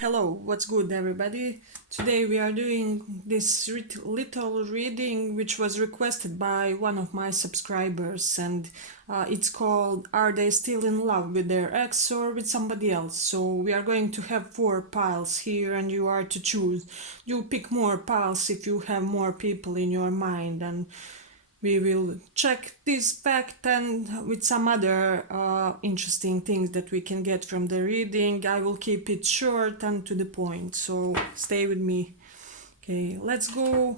Hello, what's good, everybody? Today we are doing this little reading which was requested by one of my subscribers, and it's called Are They Still in Love with Their Ex or with Somebody Else? So we are going to have 4 piles here, and you are to choose. You pick more piles if you have more people in your mind, and we will check this fact and with some other interesting things that we can get from the reading. I will keep it short and to the point, so stay with me. Okay, let's go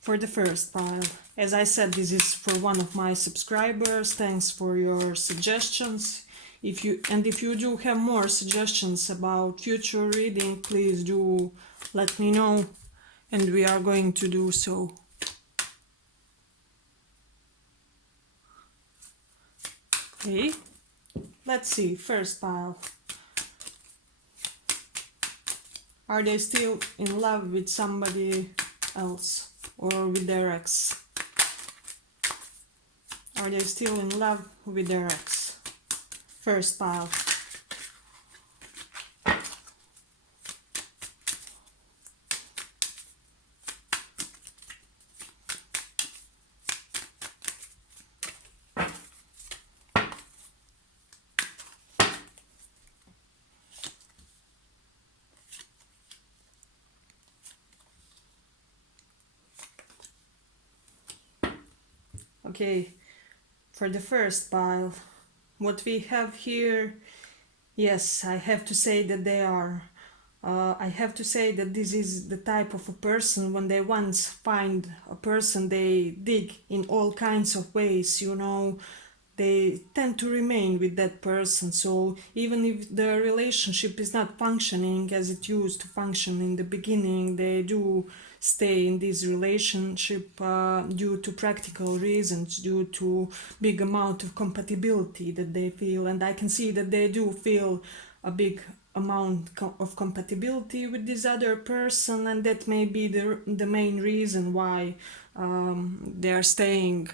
for the first pile. As I said, this is for one of my subscribers. Thanks for your suggestions. If you do have more suggestions about future reading, please do let me know, and we are going to do so. Okay, let's see. First pile. Are they still in love with somebody else or with their ex? Are they still in love with their ex? First pile. Okay, for the first pile, what we have here, yes, I have to say that they are. I have to say that this is the type of a person, when they once find a person, they dig in all kinds of ways, they tend to remain with that person. So even if the relationship is not functioning as it used to function in the beginning, they do stay in this relationship due to practical reasons, due to big amount of compatibility that they feel. And I can see that they do feel a big amount of compatibility with this other person, and that may be the main reason why they are staying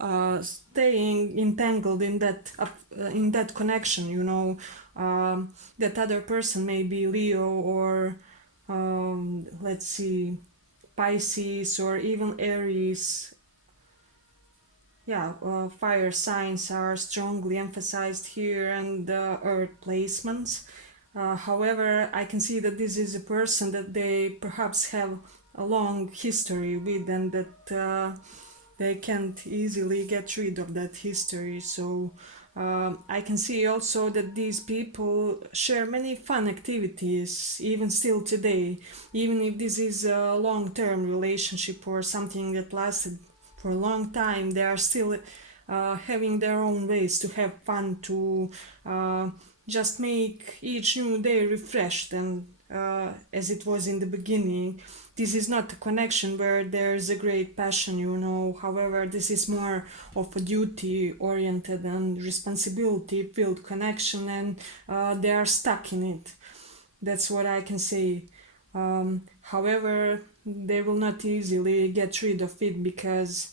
entangled in that connection. That other person may be Leo or let's see, Pisces or even Aries. Fire signs are strongly emphasized here, and earth placements. However, I can see that this is a person that they perhaps have a long history with, and that they can't easily get rid of that history. So I can see also that these people share many fun activities, even still today, even if this is a long-term relationship or something that lasted for a long time. They are still having their own ways to have fun, to just make each new day refreshed and as it was in the beginning. This is not a connection where there is a great passion, however, this is more of a duty oriented and responsibility filled connection, and they are stuck in it. That's what I can say. However, they will not easily get rid of it, because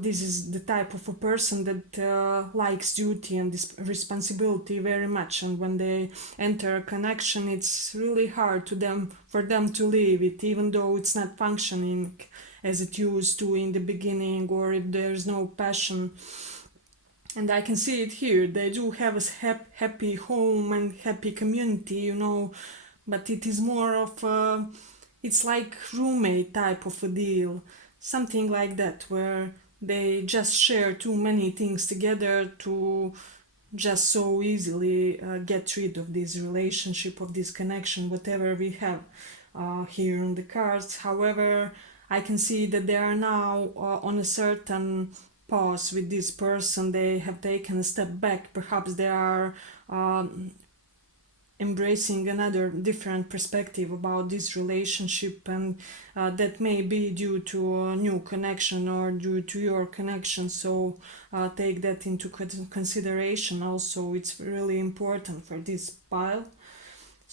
this is the type of a person that likes duty and responsibility very much, and when they enter a connection, it's really hard for them to leave it, even though it's not functioning as it used to in the beginning, or if there's no passion. And I can see it here. They do have a happy home and happy community, but it is more of it's like roommate type of a deal, something like that, where they just share too many things together to just so easily get rid of this relationship, of this connection, whatever we have here on the cards. However, I can see that they are now on a certain pause with this person. They have taken a step back. Perhaps they are embracing another different perspective about this relationship, and that may be due to a new connection or due to your connection. So take that into consideration also. It's really important for this pile.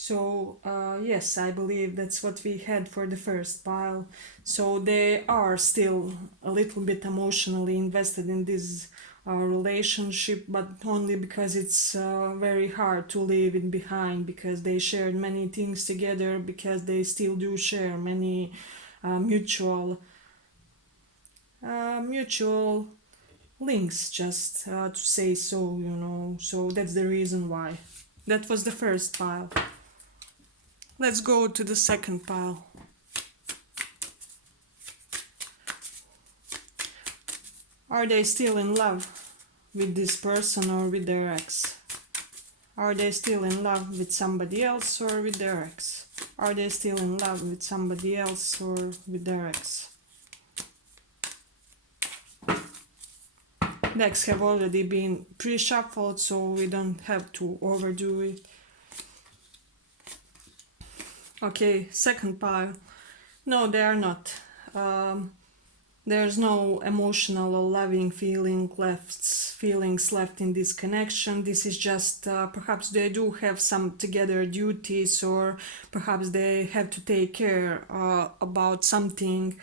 So yes, I believe that's what we had for the first pile. So they are still a little bit emotionally invested in this relationship, but only because it's very hard to leave it behind, because they shared many things together, because they still do share many mutual links, just to say so, you know. So that's the reason why. That was the first pile. Let's go to the second pile. Are they still in love with this person or with their ex? Are they still in love with somebody else or with their ex? Are they still in love with somebody else or with their ex? Decks have already been pre-shuffled, so we don't have to overdo it. Okay, second pile. No, they are not. There's no emotional or loving feelings left in this connection. This is just perhaps they do have some together duties, or perhaps they have to take care about something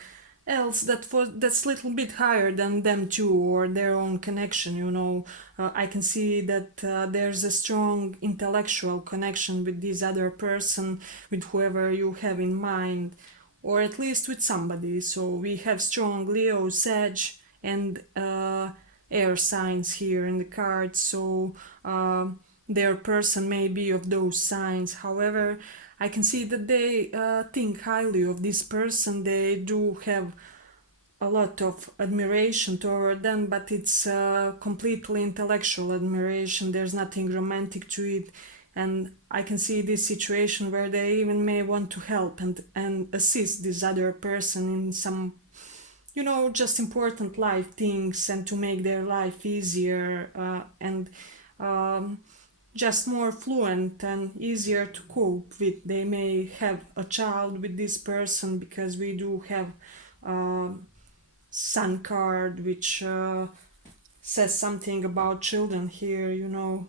else that's a little bit higher than them two or their own connection. You know, I can see that there's a strong intellectual connection with this other person, with whoever you have in mind, or at least with somebody. So we have strong Leo, Sag, and air signs here in the card. So their person may be of those signs. However, I can see that they think highly of this person. They do have a lot of admiration toward them, but it's completely intellectual admiration. There's nothing romantic to it. And I can see this situation where they even may want to help and assist this other person in some, you know, just important life things, and to make their life easier and just more fluent and easier to cope with. They may have a child with this person, because we do have Sun card, which says something about children here, you know.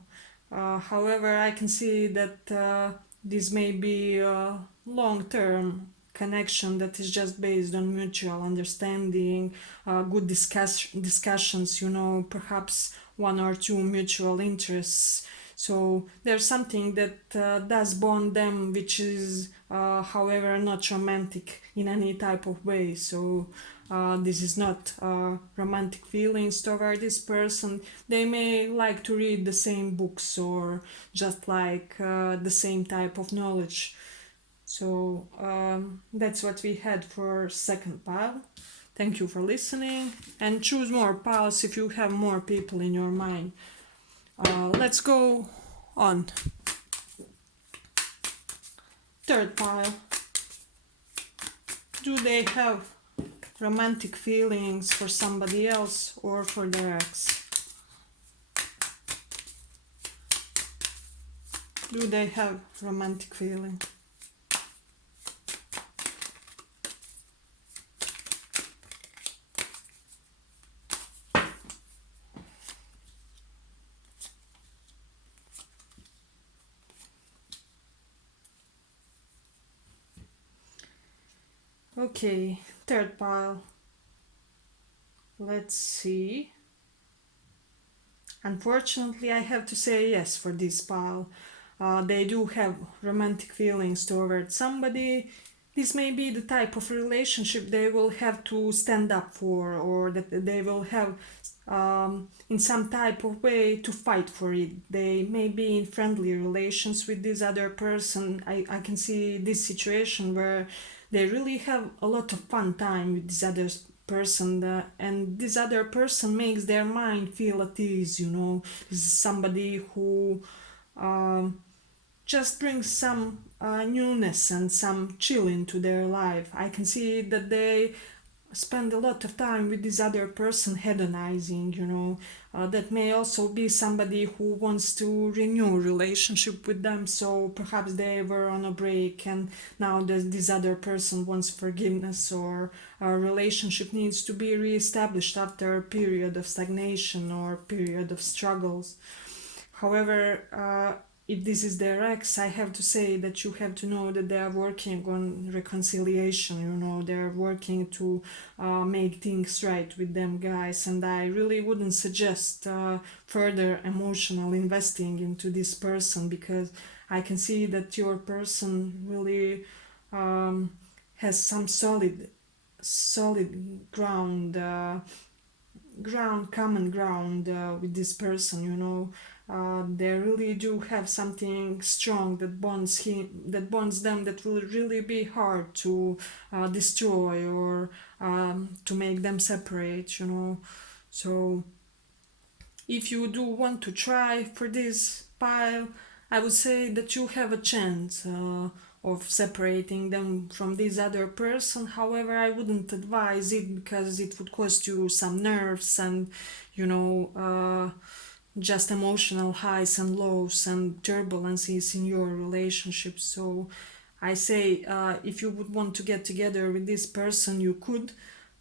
However, I can see that this may be a long term connection that is just based on mutual understanding, good discussions, you know, perhaps one or two mutual interests. So there's something that does bond them, which is, however, not romantic in any type of way. So this is not romantic feelings toward this person. They may like to read the same books, or just like the same type of knowledge. So that's what we had for second pile. Thank you for listening, and choose more piles if you have more people in your mind. Let's go on. Third pile. Do they have romantic feelings for somebody else or for their ex? Do they have romantic feeling? Okay, third pile. Let's see. Unfortunately, I have to say yes for this pile. They do have romantic feelings toward somebody. This may be the type of relationship they will have to stand up for, or that they will have in some type of way to fight for it. They may be in friendly relations with this other person. I can see this situation where they really have a lot of fun time with this other person, and this other person makes their mind feel at ease, you know. This is somebody who just brings some newness and some chill into their life. I can see that they spend a lot of time with this other person hedonizing, you know. That may also be somebody who wants to renew relationship with them, so perhaps they were on a break and now this other person wants forgiveness, or a relationship needs to be reestablished after a period of stagnation or period of struggles. However, if this is their ex, I have to say that you have to know that they are working on reconciliation. They're working to make things right with them guys, and I really wouldn't suggest further emotional investing into this person, because I can see that your person really has some solid common ground with this person. They really do have something strong that bonds them, that will really be hard to destroy or to make them separate. So if you do want to try for this pile, I would say that you have a chance of separating them from this other person. However, I wouldn't advise it, because it would cost you some nerves and, just emotional highs and lows and turbulences in your relationship. So I say, if you would want to get together with this person, you could.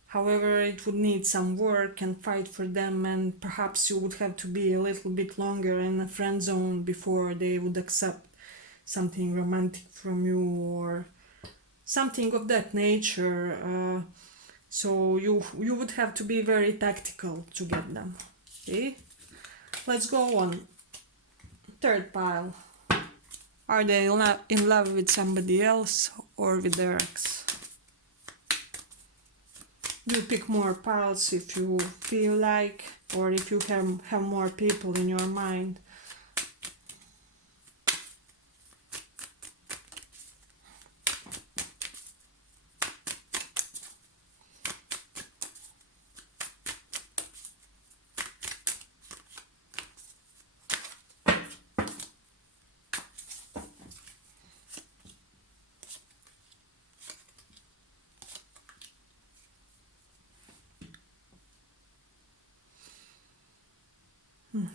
However, it would need some work and fight for them, and perhaps you would have to be a little bit longer in a friend zone before they would accept something romantic from you or something of that nature. So you would have to be very tactical to get them. Okay, let's go on. Third pile. Are they in love with somebody else or with their ex? You pick more piles if you feel like, or if you have more people in your mind.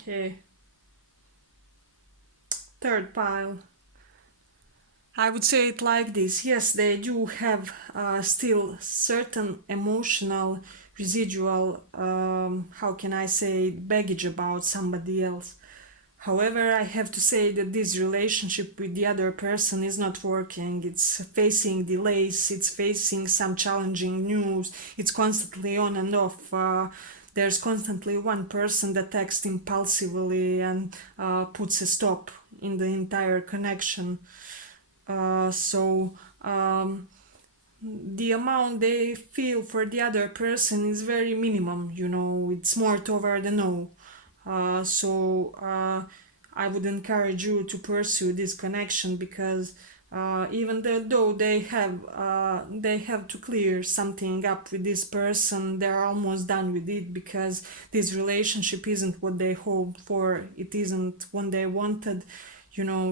Okay. Third pile. I would say it like this. Yes, they do have still certain emotional residual, how can I say, baggage about somebody else. However, I have to say that this relationship with the other person is not working. It's facing delays, it's facing some challenging news, it's constantly on and off. There's constantly one person that acts impulsively and puts a stop in the entire connection. So the amount they feel for the other person is very minimum. It's more toward the no. So I would encourage you to pursue this connection, because even though they have to clear something up with this person, they're almost done with it, because this relationship isn't what they hoped for. It isn't what they wanted.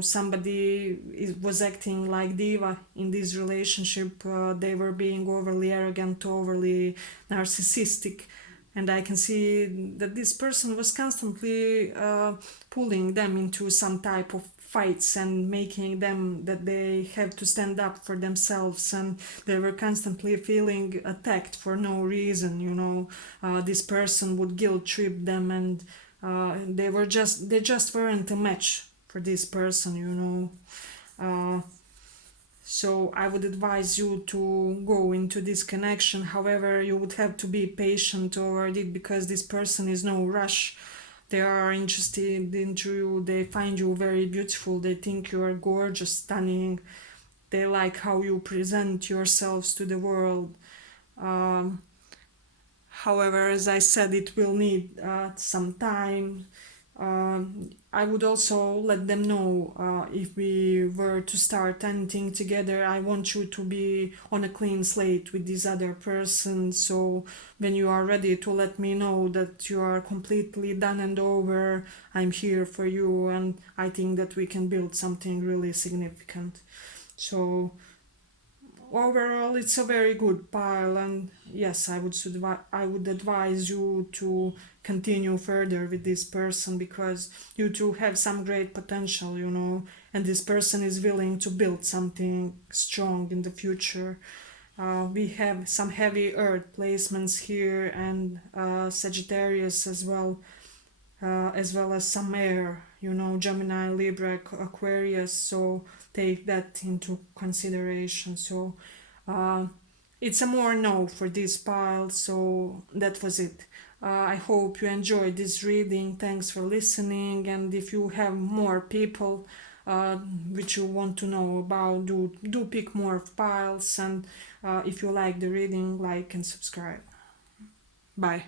Somebody was acting like diva in this relationship. They were being overly arrogant, overly narcissistic, and I can see that this person was constantly pulling them into some type of fights and making them that they have to stand up for themselves, and they were constantly feeling attacked for no reason. This person would guilt trip them, and they just weren't a match for this person. So I would advise you to go into this connection. However, you would have to be patient over it, because this person is no rush. They are interested in you. They find you very beautiful. They think you are gorgeous, stunning. They like how you present yourselves to the world. Um, However, as I said, it will need some time. I would also let them know, if we were to start anything together, I want you to be on a clean slate with this other person. So when you are ready to let me know that you are completely done and over, I'm here for you, and I think that we can build something really significant. So overall, it's a very good pile, and yes, I would advise you to continue further with this person, because you two have some great potential. And this person is willing to build something strong in the future. We have some heavy earth placements here, and Sagittarius as well as some air Gemini, Libra, Aquarius, so take that into consideration. So it's a more no for this pile, so that was it. I hope you enjoyed this reading. Thanks for listening, and if you have more people uh, which you want to know about, do pick more piles, and if you like the reading, like and subscribe. Bye.